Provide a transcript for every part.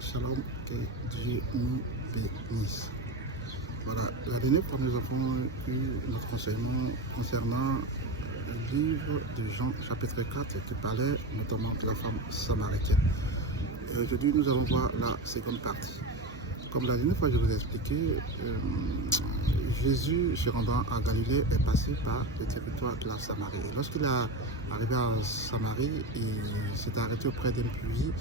Shalom, que Dieu nous bénisse. Voilà, la dernière fois nous avons eu notre enseignement concernant le livre de Jean chapitre 4 qui parlait notamment de la femme samaritaine. Et aujourd'hui nous allons voir la seconde partie. Comme la dernière fois je vous ai expliqué, Jésus se rendant à Galilée est passé par le territoire de la Samarie. Et lorsqu'il est arrivé à Samarie, il s'est arrêté auprès d'un puits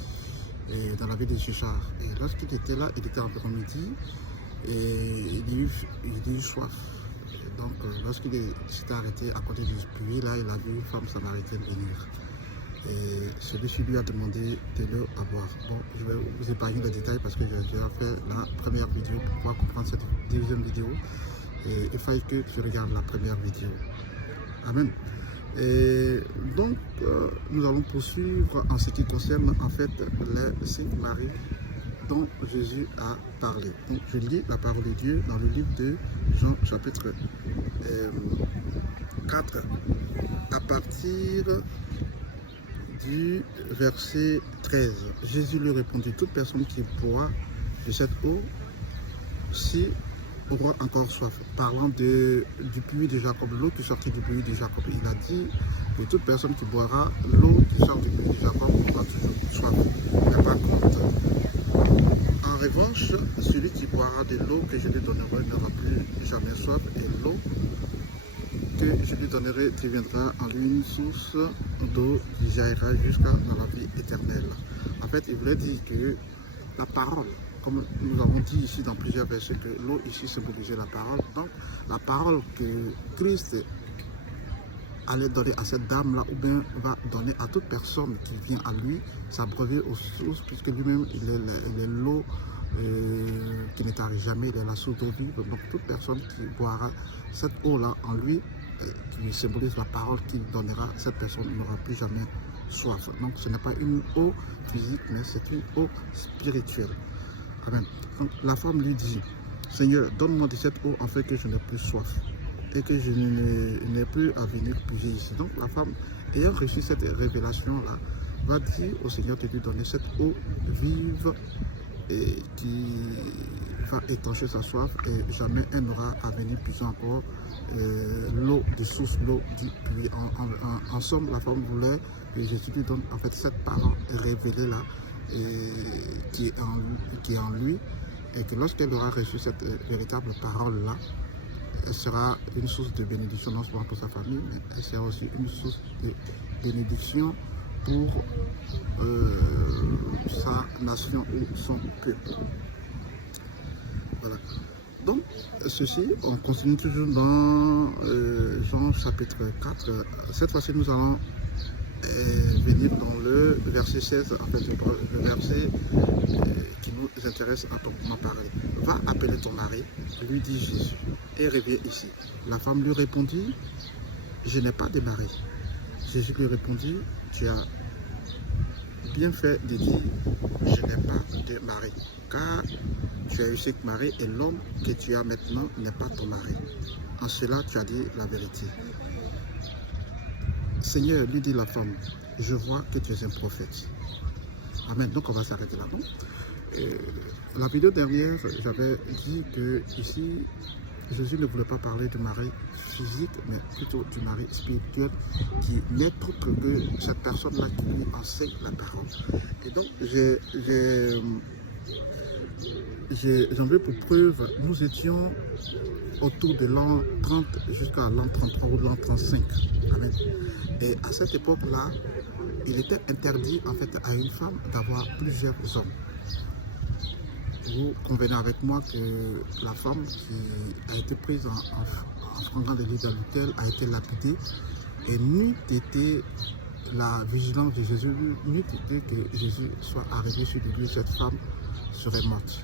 dans la ville de Sychar. Et lorsqu'il était là, il était environ midi et il eut soif. Et donc lorsqu'il s'était arrêté à côté du puits, là il a vu une femme samaritaine venir. Et celui-ci lui a demandé de l'eau à boire. Bon, je vais vous épargner les détails parce que j'ai déjà fait la première vidéo pour pouvoir comprendre cette deuxième vidéo. Et il fallait que je regarde la première vidéo. Amen. Et donc, nous allons poursuivre en ce qui concerne en fait les 5 maris dont Jésus a parlé. Donc, je lis la parole de Dieu dans le livre de Jean chapitre 4 à partir du verset 13. Jésus lui répondit: toute personne qui boit de cette eau, si aura encore soif. Parlant du puits de Jacob, l'eau qui sortit du puits de Jacob, il a dit que toute personne qui boira l'eau qui sort du puits de Jacob aura toujours soif. Mais par contre, en revanche, celui qui boira de l'eau que je lui donnerai n'aura plus jamais soif, et l'eau que je lui donnerai deviendra en lui une source d'eau qui jaillira jusqu'à dans la vie éternelle. En fait, il voulait dire que la parole, comme nous avons dit ici dans plusieurs versets, que l'eau ici symbolisait la parole. Donc, la parole que Christ allait donner à cette dame-là, ou bien va donner à toute personne qui vient à lui, s'abreuver aux sources, puisque lui-même, il est l'eau qui ne tarit jamais, il est la source d'eau vive. Donc, toute personne qui boira cette eau-là en lui, qui symbolise la parole qu'il donnera, cette personne n'aura plus jamais soif. Donc, ce n'est pas une eau physique, mais c'est une eau spirituelle. Amen. Donc, la femme lui dit: Seigneur, donne-moi de cette eau en fait que je n'ai plus soif et que je n'ai plus à venir puiser ici. Donc la femme, ayant reçu cette révélation-là, va dire au Seigneur de lui donner cette eau vive et qui va étancher sa soif, et jamais elle n'aura à venir puiser encore l'eau des sources, l'eau du puits. En somme, la femme voulait que Jésus lui donne en fait cette parole révélée-là qui est en lui, et que lorsqu'elle aura reçu cette véritable parole-là, elle sera une source de bénédiction non seulement pour sa famille, mais elle sera aussi une source de bénédiction pour sa nation ou son peuple. Voilà. Donc, ceci, on continue toujours dans Jean chapitre 4. Cette fois-ci, nous allons venir dans le verset 16, en fait, le verset qui nous intéresse à proprement parler. Va appeler ton mari, lui dit Jésus, et reviens ici. La femme lui répondit: je n'ai pas de mari. Jésus lui répondit: tu as bien fait de dire je n'ai pas de mari, car tu as eu 5 maris et l'homme que tu as maintenant n'est pas ton mari. En cela tu as dit la vérité. Seigneur, lui dit la femme, je vois que tu es un prophète. Amen. Donc on va s'arrêter là. La vidéo dernière, j'avais dit que ici, Jésus ne voulait pas parler de mari physique, mais plutôt du mari spirituel, qui n'est autre que cette personne-là qui lui enseigne la parole. Et donc, j'en veux pour preuve, nous étions autour de l'an 30 jusqu'à l'an 33 ou l'an 35. Amen. Et à cette époque-là, il était interdit en fait à une femme d'avoir plusieurs hommes. Vous convenez avec moi que la femme qui a été prise en flagrant délit d'adultère a été lapidée, et n'eût été la vigilance de Jésus, n'eût été que Jésus soit arrivé sur le lieu, cette femme serait morte.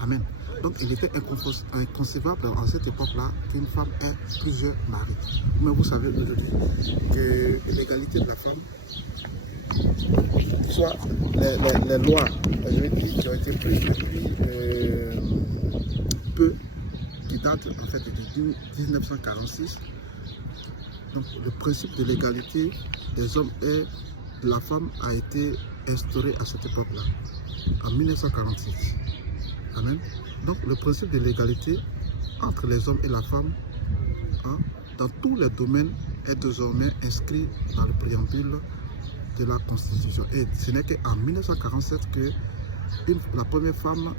Amen. Donc il était inconcevable en cette époque-là qu'une femme ait plusieurs maris. Mais vous savez aujourd'hui que l'égalité de la femme, soit les lois, je vais dire, qui ont été prises depuis peu, qui datent en fait de 1946. Donc le principe de l'égalité des hommes et de la femme a été instauré à cette époque-là, en 1946. Amen. Donc le principe de l'égalité entre les hommes et la femme, hein, dans tous les domaines, est désormais inscrit dans le préambule de la Constitution. Et ce n'est qu'en 1947 que la première femme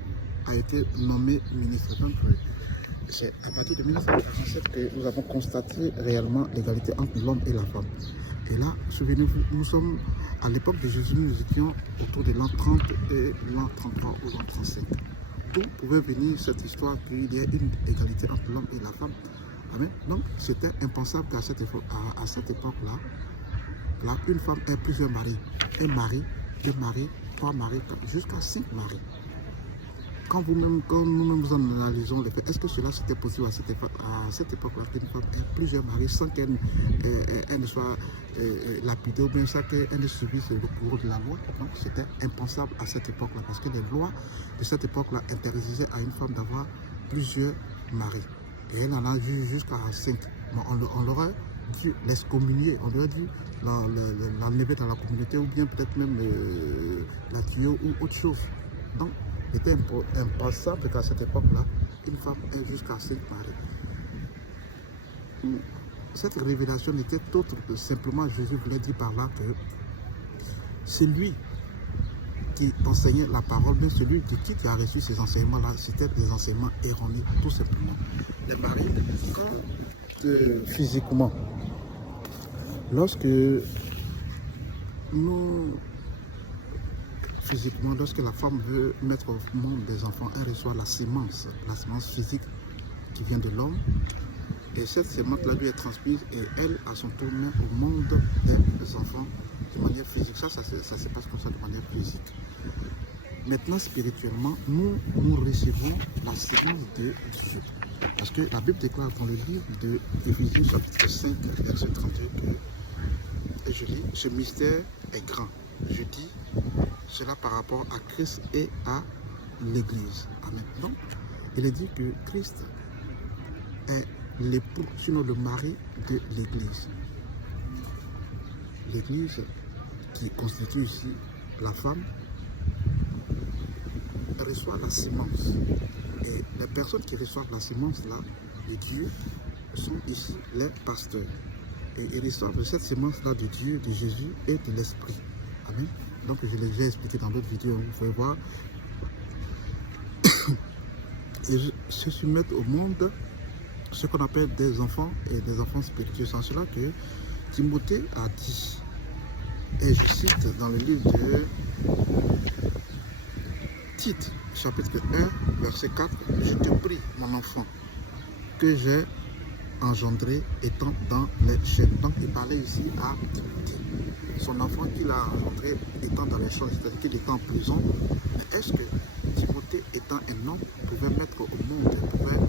a été nommée ministre. Donc c'est à partir de 1947 que nous avons constaté réellement l'égalité entre l'homme et la femme. Et là, souvenez-vous, nous sommes à l'époque de Jésus, nous étions autour de l'an 30 et l'an 33 ou l'an 35. D'où pouvait venir cette histoire qu'il y ait une égalité entre l'homme et la femme. Amen. Donc c'était impensable qu'à cette époque-là, là, une femme ait plusieurs maris. Un mari, deux maris, trois maris, jusqu'à 5 maris. Quand nous-mêmes vous analysons les faits, est-ce que cela c'était possible à cette époque-là qu'une femme ait plusieurs maris sans qu'elle ne soit lapidée ou bien sans qu'elle ne subisse le cours de la loi? Donc c'était impensable à cette époque-là parce que les lois de cette époque-là interdisaient à une femme d'avoir plusieurs maris. Et elle en a vu jusqu'à 5. On l'aurait dû l'excommunier, on aurait dû l'enlever dans la communauté ou bien peut-être même la tuer ou autre chose. Donc, il était impensable qu'à cette époque-là, une femme ait jusqu'à 5 maris. Cette révélation n'était autre que simplement, Jésus voulait dire par là que c'est lui qui enseignait la parole, mais celui de qui a reçu ces enseignements-là, c'était des enseignements erronés, tout simplement. Les maris, quand physiquement, lorsque la femme veut mettre au monde des enfants, elle reçoit la sémence physique qui vient de l'homme. Et cette sémence-là lui est transmise et elle, à son tour, met au monde des enfants de manière physique. Ça se passe comme ça de manière physique. Maintenant, spirituellement, nous recevons la sémence de Dieu. Parce que la Bible déclare dans le livre de Éphésiens chapitre 5, verset 32, et je lis, ce mystère est grand. Je dis cela par rapport à Christ et à l'Église. Amen. Donc, il est dit que Christ est l'époux, sinon le mari de l'Église. L'Église qui constitue ici la femme reçoit la sémence. Et les personnes qui reçoivent la sémence là de Dieu sont ici les pasteurs. Et ils reçoivent cette sémence là de Dieu, de Jésus et de l'Esprit. Amen. Donc je l'ai déjà expliqué dans d'autres vidéos, vous pouvez voir. Et se soumettre au monde ce qu'on appelle des enfants et des enfants spirituels. C'est cela que Timothée a dit. Et je cite dans le livre de Tite, chapitre 1, verset 4, « Je te prie, mon enfant, que j'ai engendré étant dans les chaînes. » Donc il parlait ici à Timothée. Son enfant qu'il a engendré étant dans les chaînes, c'est-à-dire qu'il était en prison. Mais est-ce que Timothée étant un homme pouvait mettre au monde, pouvait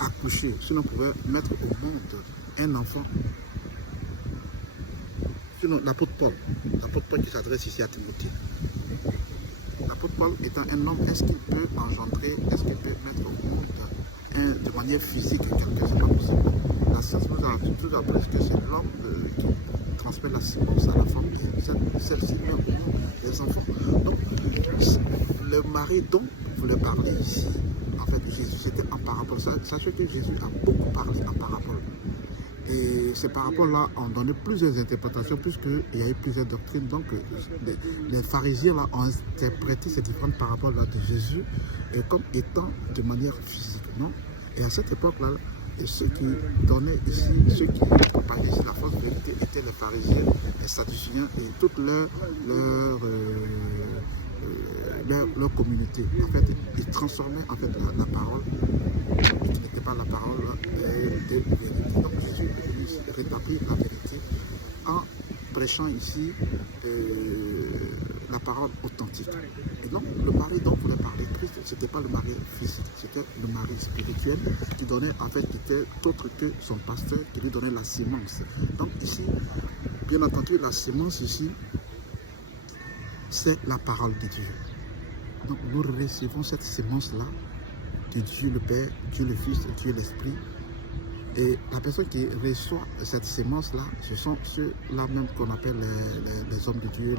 accoucher, sinon pouvait mettre au monde un enfant? Sinon l'apôtre Paul qui s'adresse ici à Timothée. L'apôtre Paul étant un homme, est-ce qu'il peut engendrer, est-ce qu'il peut mettre au monde de manière physique quelqu'un? C'est pas possible. La science nous a toujours appris que c'est l'homme qui transmet la sémence à la femme et celle-ci met au monde des enfants. Donc, le mari dont vous voulez parler ici, en fait, Jésus, c'était en parabole. Sachez que Jésus a beaucoup parlé en parabole. Et ces paraboles-là ont donné plusieurs interprétations puisqu'il y a eu plusieurs doctrines. Donc les pharisiens là, ont interprété ces différentes paraboles-là de Jésus comme étant de manière physique. Non? Et à cette époque-là, ceux qui donnaient ici, ceux qui propagaient ici la fausse vérité étaient les pharisiens, les sadducéens et toute leur communauté. En fait, ils transformaient en fait la parole qui n'était pas la parole de vérité. Donc Jésus est venu rétablir la vérité en prêchant ici la parole authentique. Et donc le mari dont vous voulez parler, Christ, ce n'était pas le mari physique, c'était le mari spirituel qui donnait, en fait, qui était autre que son pasteur, qui lui donnait la sémence. Donc ici, bien entendu, la sémence ici, c'est la parole de Dieu. Donc nous recevons cette sémence-là de Dieu le Père, Dieu le Fils, Dieu l'Esprit. Et la personne qui reçoit cette sémence-là, ce sont ceux-là même qu'on appelle les hommes de Dieu,